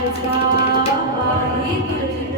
Khalsa Waheguru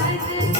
life